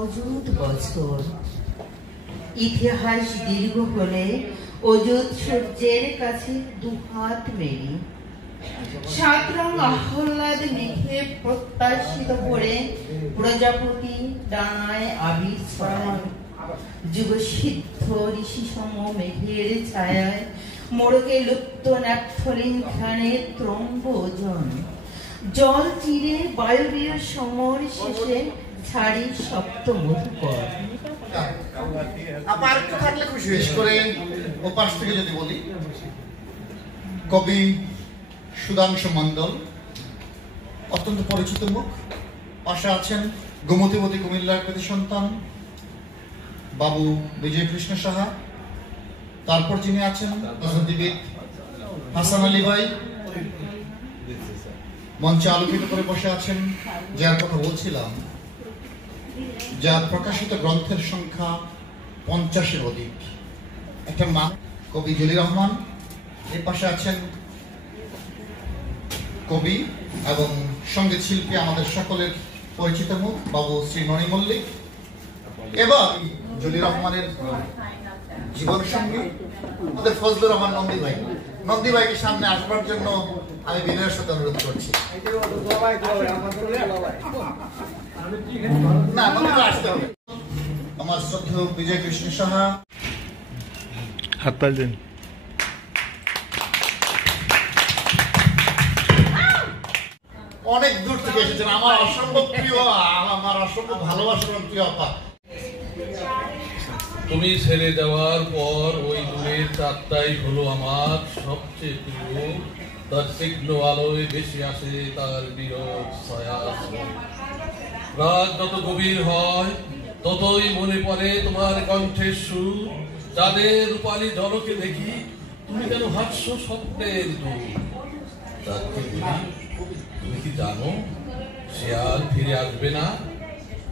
অযুত বছর। ইতিহাস দীর্ঘ হলে অযুত সূর্যের কাছে দুহাত মেরি সাত রং আহ্লাদ মেঘে প্রত্যাশিত করে প্রজাপতি ডানায় আবির ছড়ায়। যুগ সিদ্ধ ঋষি সম মেঘের ছায়ায় মোড়কে লুপ্ত ন্যাপথলিন খানে ত্রম্ব ওজন। জল চিরে বায়বীয় সমর শেষে ছাড়ি সপ্ত মধুকর। আবার একটু থাকলে খুশি বিশেষ করে ও পাশ থেকে যদি বলি, কবি সুধাংশু মণ্ডল অত্যন্ত পরিচিত মুখ। পাশে আছেন গোমতীবতী কুমিল্লার কৃতি সন্তান বাবু বিজয় কৃষ্ণ সাহা। তারপর যিনি আছেন রাজনীতিবিদ হাসান আলী ভাই। মঞ্চে আলোকিত করে বসে আছেন যার কথা বলছিলাম, যার প্রকাশিত গ্রন্থের সংখ্যা 50-এর অধিক, একটা মা কবি জলির রহমান। এর পাশে আছেন কবি এবং সঙ্গীত শিল্পী আমাদের সকলের পরিচিত মুখ বাবু শ্রী ননি মল্লিক। এবার জলির রহমানের জীবন সঙ্গী আমাদের ফজলুর রহমান নন্দী ভাই। নন্দী ভাইকে সামনে আসবার জন্য আমি বিনয়ের সাথে অনুরোধ করছি। না, নন্দী ভাই আসতে হবে। আমার শ্রদ্ধেয় বিজয় কৃষ্ণ সাহা, হাততালি দিন। অনেক দূর থেকে এসেছেন, আমার অসম্ভব প্রিয়, আমার অসম্ভব ভালোবাসার প্রিয় আপা। তুমি ছেড়ে দেওয়ার পর ওই দূরের চাঁদটাই হলো আমার সবচেয়ে প্রিয়। তার তীক্ষ্ণ আলোয় বেশি আসে তার বিরোধ ছায়া। রাত যত গভীর হয় ততই মনে পড়ে তোমার কণ্ঠের সুর। যাদের রূপালী ঝলকে দেখি তুমি যেন হাস্য স্বপ্নের দূর। তাকে বলি, তুমি কি জানো সে আর ফিরে আসবে না?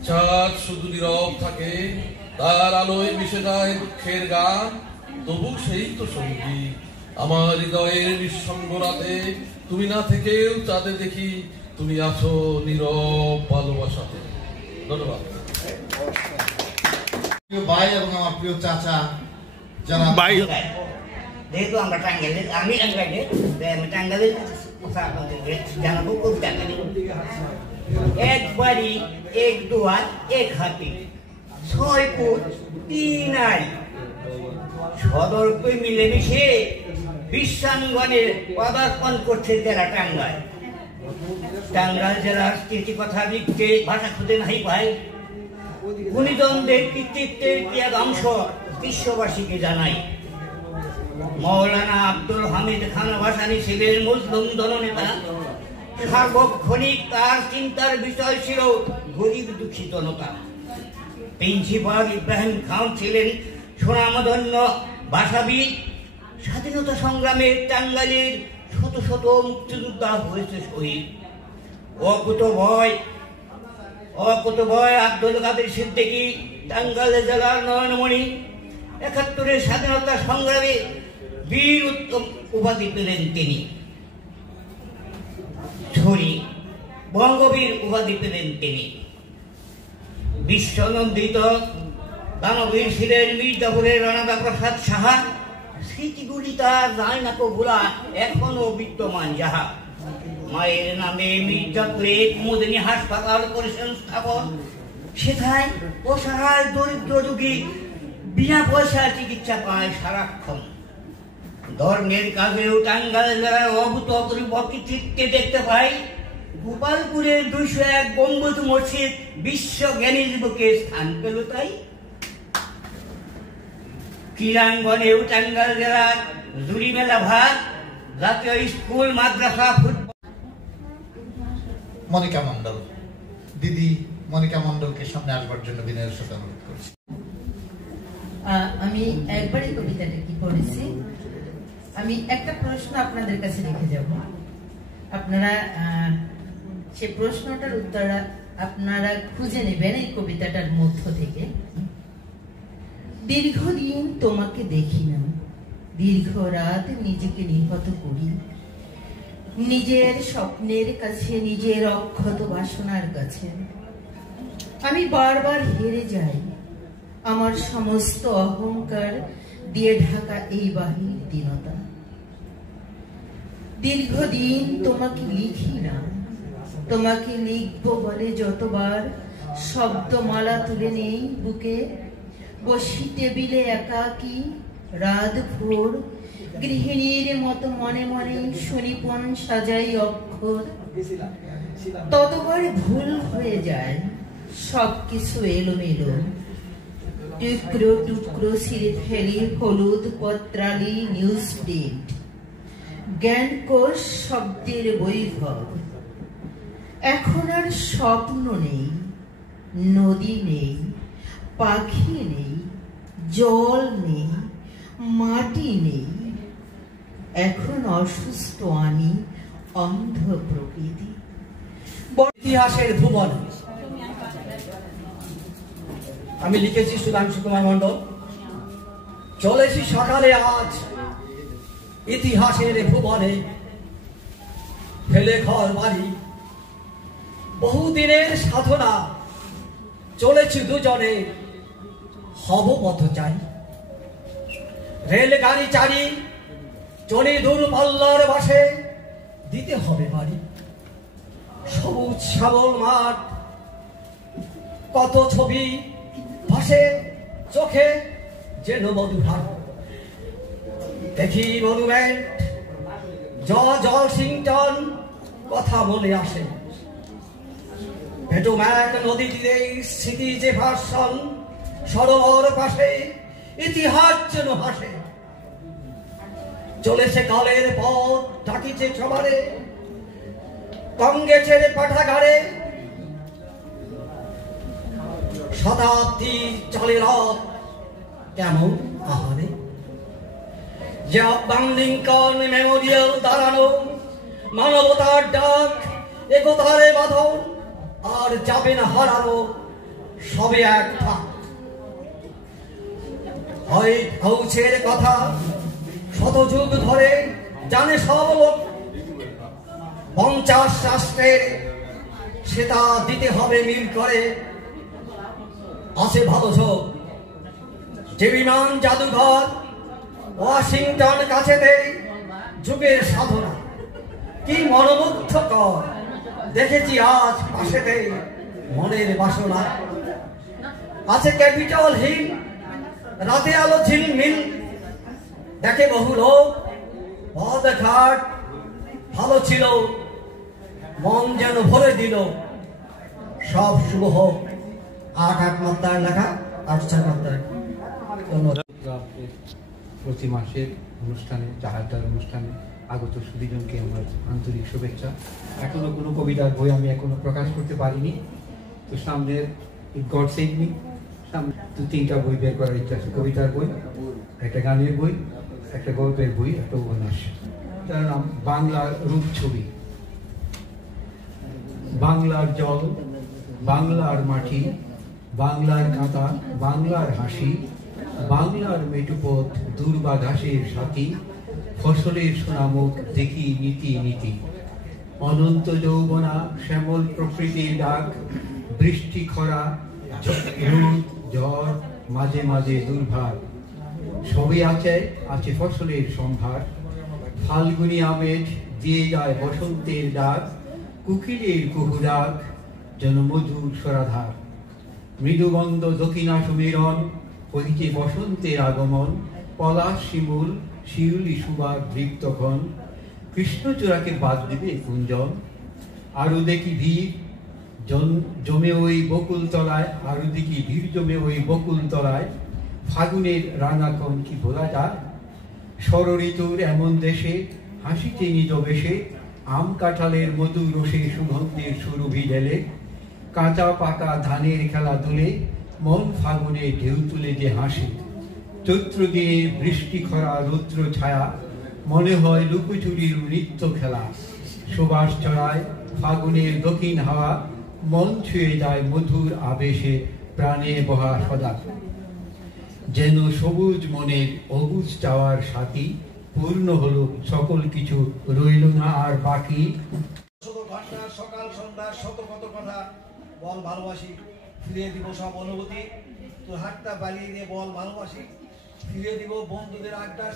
চাঁদ শুধু নীরব থাকে, তার আলোয় মিশে যায় দুঃখের গান। তবু সেই তো সঙ্গী আমার হৃদয়ের নিঃসঙ্গ রাতে। তুমি না থেকেও চাঁদে দেখি তুমি আছো নীরব ভালোবাসাতে। ধন্যবাদ। প্রিয় ভাই এবং আমার প্রিয় চাচা যারা ভাই, যেহেতু আমরা টাঙ্গাইলের, আমি টাঙ্গাইলের কথা আপনাদের জানাবো। কবিতা এক বাড়ি এক দুয়ার এক হাতি 6 ফুট 3 আড়ি সদর্পে মিলেমিশে বিশ্বাঙ্গনে পদার্পণ করছে জেলা টাঙ্গাইল। টাঙ্গাইল জেলার স্মৃতি কথা লিখতে ভাষা খুঁজে নাই পাই। গুণীজনদের কৃতিত্বের ক্রিয়াদংশ বিশ্ববাসীকে জানাই। মৌলানা আব্দুল হামিদ খান ভাসানী ছিলেন মুসলিম জননেতা। সার্বক্ষণিক তার চিন্তার বিষয় ছিল গরিব দুঃখী জনতা। প্রিন্সিপাল ইব্রাহিম খান ছিলেন সুনামধন্য ভাষাবিদ। স্বাধীনতা সংগ্রামে টাঙ্গাইলের শত শত মুক্তিযোদ্ধা হয়েছে শহীদ। অকুতভয় আব্দুল কাদের সিদ্দিকী টাঙ্গাইল জেলার নয়নমণি। ৭১-এর স্বাধীনতা সংগ্রামে বীর উত্তম উপাধি পেলেন তিনি। ছড়ি বঙ্গবীর উপাধি পেলেন তিনি। বিশ্বনন্দিত দানবীর ছিলেন মির্জাপুরের রানাদা প্রসাদ সাহা। স্মৃতিগুলি তার যায় না ভোলা, এখনো বিদ্যমান যাহা। মায়ের নামে মির্জাপুরে কুমুদিনী হাসপাতাল করেছেন স্থাপন। সেখানে অসহায় দরিদ্র রোগী বিনা পয়সায় চিকিৎসা পায় সারাক্ষণ। ধর্মের কাজেও টাঙ্গাইল জেলার অভূতপূর্ব কৃতিত্ব দেখতে পাই। গোপালপুরের 201 গম্বুজ মসজিদ বিশ্ব জ্ঞানীর বুকে স্থান পেল তাই। ক্রীড়াঙ্গনেও টাঙ্গাইল জেলার জুড়ি মেলা ভাগ। জাতীয় স্কুল মাদ্রাসা ফুটবল। মনিকা মণ্ডল, দিদি মনিকা মণ্ডলকে সামনে আসবার জন্য বিনয়ের সাথে অনুরোধ করছি। আমি একবারই কবিতাটা কি পড়েছি। আমি একটা প্রশ্ন আপনাদের কাছে রেখে যাব। আপনারা সে প্রশ্নটার উত্তর আপনারা খুঁজে নেবেন এই কবিতাটার মধ্য থেকে। দীর্ঘদিন তোমাকে দেখি না, দীর্ঘ রাত নিজেকে নিহত করি। নিজের স্বপ্নের কাছে, নিজের অক্ষত বাসনার কাছে। আমি বারবার হেরে যাই আমার সমস্ত অহংকার দিয়ে ঢাকা এই বাহির দীনতা। দীর্ঘদিন তোমাকে লিখি না, তোমাকে লিখবো বলে যতবার শব্দমালা তুলে নেই বুকে, বসি টেবিলে একাকী রাত ভোর গৃহিণীর মতো মনে মনে সুনিপুণ সাজাই অক্ষর। ততবার ভুল হয়ে যায়, সবকিছু এলোমেলো, টুকরো টুকরো ছিঁড়ে ফেলি হলুদ পত্রালি নিউজ প্রিন্ট, জ্ঞানকোষ শব্দের বৈভব। এখন আর স্বপ্ন নেই, নদী নেই, পাখি নেই, জল নেই, মাটি নেই। এখন অসুস্থ আমি, অন্ধ প্রকৃতি। ইতিহাসের ভুবন। আমি লিখেছি সুধাংশু কুমার মণ্ডল। চলেছি সকালে আজ ইতিহাসের ভুবনে, ফেলে ঘর বাড়ি বহুদিনের সাধনা, চলেছি দুজনে হব পথ চাই। রেলগাড়ি চারি চলে দূরপাল্লার বাসে, দিতে হবে বাড়ি। সবুজ শ্যামল মাঠ, কত ছবি ভাসে চোখে যেন মধুহার। দেখি মনুমেন্ট, জর্জ ওয়াশিংটন কথা মনে আসে। ভেটুম্যাক নদী তীরে স্মৃতি যে ভাষণ, সরোবর পাশে ইতিহাস যেন হাসে। চলেছে কালের পথ, ডাকিছে সবারে, কঙ্গে ছেড়ে পাঠাগারে। শতাব্দী চলে রথ কেমন আহারে। যে আব্রাহাম লিঙ্কন মেমোরিয়াল দাঁড়ানো, মানবতার ডাক একতারে বাঁধন, আর যাবে না হারানো সবে এক থাক। হোয়াইট হাউসের কথা শত যুগ ধরে জানে সব লোক, 50 রাষ্ট্রের সেটা দিতে হবে মিল করে। আছে ভালো ঝোঁক, যে বিমান জাদুঘর ওয়াশিংটন কাছে দেয় যুগের সাধনা, কি মনোমুগ্ধকর দেখেছি আজ পাশে দেয় মনের বাসনা। আছে ক্যাপিটল হিল, রাতে আলো ঝিলমিল, দেখে বহু লোক, পথঘাট ভালো ছিল, মন যেন ভরে দিল। সব শুভ হোক। 8 মাত্রার লেখা, 8 মাত্রায়। প্রতি মাসের অনুষ্ঠানে, চাহাটার অনুষ্ঠানে আগত সুদীজনকে আমার আন্তরিক শুভেচ্ছা। এখনো কোনো কবিতার বই আমি এখনো প্রকাশ করতে পারিনি, তো সামনের গড সেভ মি, সামনে 2-3টা বই বের করার ইচ্ছা আছে। কবিতার বই, একটা গানের বই, একটা গল্পের বই, একটা উপন্যাস। তার নাম বাংলার রূপ ছবি। বাংলার জল, বাংলার মাটি, বাংলার কাঁটা, বাংলার হাসি, বাংলার মেটুপথ দুর্বা ঘাসের সাথী, ফসলের সোনামুখ দেখি নীতি নীতি। অনন্ত যৌবনা শ্যামল প্রকৃতির ডাক, বৃষ্টি খরা রোদ ঝড়, মাঝে মাঝে দুর্ভাগ, সবই আছে আছে ফসলের সম্ভার। ফাল্গুনি আমেজ দিয়ে যায় বসন্তের ডাক, কুকিলের কুহু ডাক যেন মধুর সরাধার। মৃদুবন্ধ দক্ষিণা সুমিরন, কহিছে বসন্তের আগমন। পলাশ শিমুল শিউলি সুবার দৃপ্তক্ষণ, কৃষ্ণচূড়াকে বাদ দিবে কুঞ্জন। আরো দেখি ভিড় জমে ওই বকুল তলায়, আরো দেখি ভিড় জমে ওই বকুল তলায়। ফাগুনের রাঙাক্ষণ কি ভোলা যায়? ষড়ঋতুর এমন দেশে হাসিতে নিজ বেশে, আম কাঁঠালের মধু রসে সুগন্ধের সুরভি ঢেলে। কাঁচা পাকা ধানের খেলা দুলে, মন ফাগুনে ঢেউ তুলে যে হাসে। চৈত্র দিনে বৃষ্টি খরা রৌদ্র ছায়া, মনে হয় লুকোচুরির নৃত্য খেলা। সুবাস ছড়ায় ফাগুনের দক্ষিণ হাওয়া, মন ছুঁয়ে যায় মধুর আবেশে প্রাণে বহা সদা। যেন সবুজ মনের অবুজ চাওয়ার সাথী, পূর্ণ হলো সকল কিছু, রইল না আর বাকি। সকাল সন্ধ্যা শত কত কথা বল ভালোবাসি, ফিরিয়ে দিব সব অনুভূতি। তোর হাতটা বাড়িয়ে দিয়ে বল ভালোবাসি। ফিরিয়ে দিব বন্ধুদের আড্ডার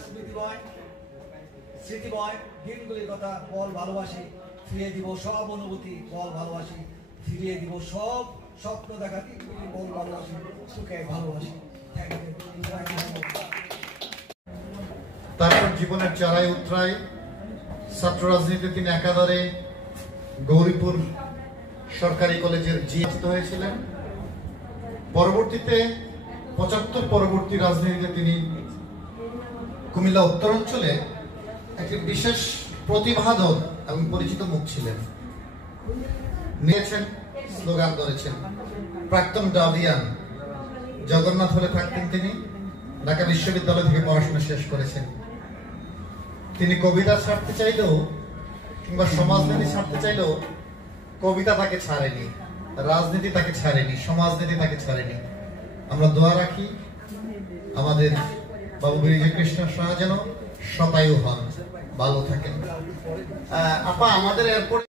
স্মৃতিময় দিনগুলির কথা, বল ভালোবাসি। ফিরিয়ে দিব সব অনুভূতি, বল ভালোবাসি। ফিরিয়ে দিব সব স্বপ্ন দেখা দিনগুলি, বল ভালোবাসি। সুখে ভালোবাসি। তারপর জীবনের চড়াই উতরায় ছাত্র রাজনীতিতে তিনি একাধারে গৌরীপুর সরকারি কলেজের জিএস হয়েছিলেন। পরবর্তীতে ৭৫ পরবর্তী রাজনীতিতে তিনি কুমিল্লা উত্তরাঞ্চলে একটি বিশেষ প্রতিভাধর এবং পরিচিত মুখ ছিলেন। নিয়েছেন, স্লোগান ধরেছেন। প্রাক্তন ডালিয়ান, জগন্নাথ হলে থাকতেন তিনি। ঢাকা বিশ্ববিদ্যালয় থেকে পড়াশোনা শেষ করেছেন। তিনি কবিতা ছাড়তে চাইলেও কিংবা সমাজনীতি ছাড়তে চাইলেও কবিতা তাকে ছাড়েনি, রাজনীতি তাকে ছাড়েনি, সমাজনীতি তাকে ছাড়েনি। আমরা দোয়া রাখি আমাদের বাবু বিজয় কৃষ্ণ সাহা যেন শতায়ু হন, ভালো থাকেন। আপা, আমাদের এয়ারপোর্ট